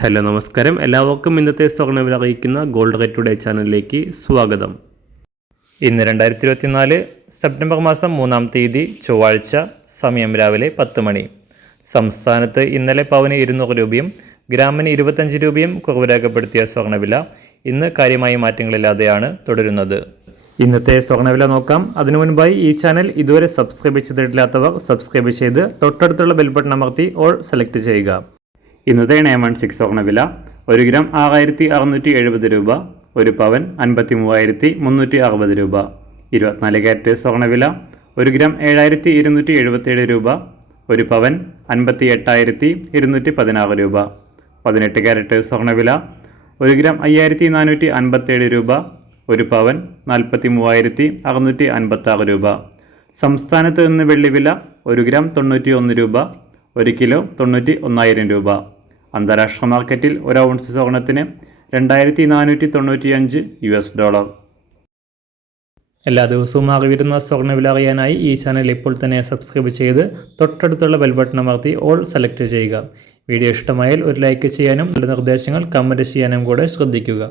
Hello നമസ്കാരം, എല്ലാവർക്കും ഇന്നത്തെ സ്വർണ്ണവില അറിയിക്കുന്ന ഗോൾഡ് റേറ്റ് ടുഡേ ചാനലിലേക്ക് സ്വാഗതം. ഇന്ന് 2024 സെപ്റ്റംബർ മാസം 3-ാം തീയതി ചൊവ്വാഴ്ച, സമയം രാവിലെ 10 മണി. സംസ്ഥാനത്ത് ഇന്നലെ പവന് 200 രൂപയും ഗ്രാമിന് 25 രൂപയും കുറവ് രേഖപ്പെടുത്തിയ സ്വർണ്ണവില ഇന്ന് കാര്യമായ മാറ്റങ്ങളില്ലാതെയാണ് തുടരുന്നത്. ഇന്നത്തെ സ്വർണ്ണവില നോക്കാം. അതിനു മുൻപായി ഈ ചാനൽ ഇതുവരെ സബ്സ്ക്രൈബ് ചെയ്തിട്ടില്ലാത്തവർ സബ്സ്ക്രൈബ് ചെയ്ത് തൊട്ടടുത്തുള്ള ബെൽ ബട്ടൺ അമർത്തി ഓൾ സെലക്ട് ചെയ്യുക. ഇന്നത്തെ 916 സ്വർണ്ണവില 1 ഗ്രാം 6670 രൂപ, 1 പവൻ 53,360 രൂപ. 24 ക്യാരറ്റ് സ്വർണ്ണവില 1 ഗ്രാം 7277 രൂപ, 1 പവൻ 58,216 രൂപ. 18 ക്യാരറ്റ് സ്വർണ്ണവില 1 ഗ്രാം 5457 രൂപ, 1 പവൻ 43,656 രൂപ. സംസ്ഥാനത്ത് നിന്ന് വെള്ളിവില 1 ഗ്രാം 91 രൂപ, 1 കിലോ 91,000 രൂപ. അന്താരാഷ്ട്ര മാർക്കറ്റിൽ 1 ഔൺസ് സ്വർണത്തിന് $2,495. എല്ലാ ദിവസവും അറിവിരുന്ന സ്വർണ്ണവില അറിയാനായി ഈ ചാനൽ ഇപ്പോൾ തന്നെ സബ്സ്ക്രൈബ് ചെയ്ത് തൊട്ടടുത്തുള്ള ബെൽ ബട്ടൺ അമർത്തി ഓൾ സെലക്ട് ചെയ്യുക. വീഡിയോ ഇഷ്ടമായാൽ ഒരു ലൈക്ക് ചെയ്യാനും നല്ല നിർദ്ദേശങ്ങൾ കമൻറ്റ് ചെയ്യാനും കൂടെ ശ്രദ്ധിക്കുക.